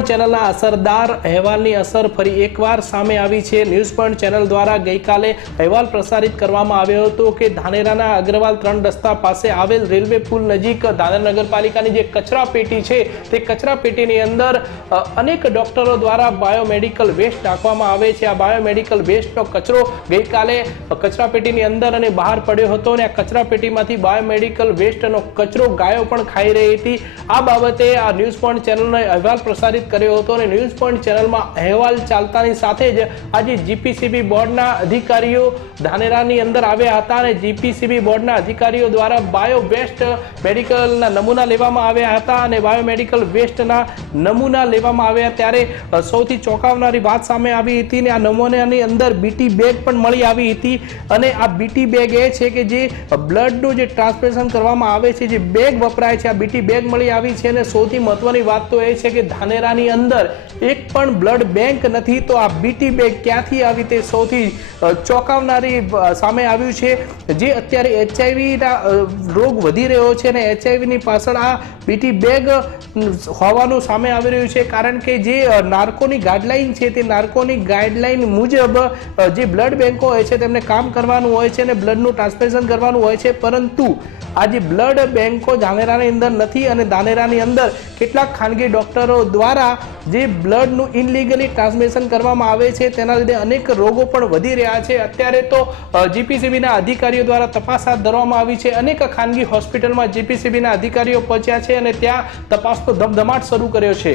Point ચેનલના અસરદાર અહેવાલની અસર ફરી એકવાર સામે આવી છે। ન્યૂઝ પોઈન્ટ ચેનલ દ્વારા ગઈકાલે અહેવાલ પ્રસારિત કરવામાં આવ્યો હતો કે ધાનેરાના અગ્રવાલ 3 રસ્તા પાસે આવેલ રેલવે પુલ નજીક ધાનેરા નગરપાલિકાની જે કચરા પેટી છે તે કચરા પેટીની અંદર અનેક ડોક્ટરો દ્વારા બાયોમેડિકલ વેસ્ટ નાખવામાં આવે છે। આ બાયોમેડિકલ વેસ્ટનો કચરો ગઈકાલે કચરા પેટીની અંદર અને બહાર પડ્યો હતો અને આ કચરા પેટીમાંથી બાયોમેડિકલ વેસ્ટનો કચરો ગાયો પણ ખાઈ રહી હતી। આ બાબતે આ ન્યૂઝ પોઈન્ટ ચેનલનો અહેવાલ પ્રસારિત કર્યો હતો અને ન્યૂઝ પોઈન્ટ ચેનલમાં અહેવાલ ચાલતાની સાથે જ આજે જીપીસીબી બોર્ડના અધિકારીઓ ધાનેરાની અંદર આવ્યા હતા અને જીપીસીબી બોર્ડના અધિકારીઓ દ્વારા બાયો વેસ્ટ મેડિકલના નમૂના લેવામાં આવ્યા હતા અને બાયોમેડિકલ વેસ્ટના નમૂના લેવામાં આવ્યા ત્યારે સૌથી ચોંકાવનારી વાત સામે આવી હતી અને આ નમૂનાની અંદર બીટી બેગ પણ મળી આવી હતી અને આ બીટી બેગ એ છે કે જે બ્લડનું જે ટ્રાન્સફ્યુઝન કરવામાં આવે છે, જે બેગ વપરાય છે, આ બીટી બેગ મળી આવી છે અને સૌથી મહત્વની વાત તો એ છે કે ધાનેરાની અંદર એક પણ બ્લડ બેંક નથી, તો આ બીટી બેગ ક્યાંથી આવી તે સૌથી ચોંકાવનારી સામે આવ્યું છે। જે અત્યારે એચઆઈવીના રોગ વધી રહ્યો છે અને એચઆઈવીની પાછળ આ બીટી બેગ હોવાનું સામે આવી રહ્યું છે, કારણ કે જે નાર્કોની ગાઈડલાઈન છે તે નાર્કોની ગાઈડલાઈન મુજબ જે બ્લડ બેંકો હોય છે તેમને કામ કરવાનું હોય છે અને બ્લડનું ટ્રાન્સફ્યુઝન કરવાનું હોય છે, પરંતુ આ જે બ્લડ બેંકો ધાનેરાની અંદર નથી અને ધાનેરાની અંદર કેટલાક ખાનગી ડોક્ટરો દ્વારા જે બ્લડનું ઇનલીગલી ટ્રાન્સમિશન કરવામાં આવે છે તેના લીધે અનેક રોગો પણ વધી રહ્યા છે। અત્યારે તો જીપીસીબીના અધિકારીઓ દ્વારા તપાસ હાથ ધરવામાં આવી છે। અનેક ખાનગી હોસ્પિટલમાં જીપીસીબીના અધિકારીઓ પહોંચ્યા છે અને ત્યાં તપાસનો ધમધમાટ શરૂ કર્યો છે।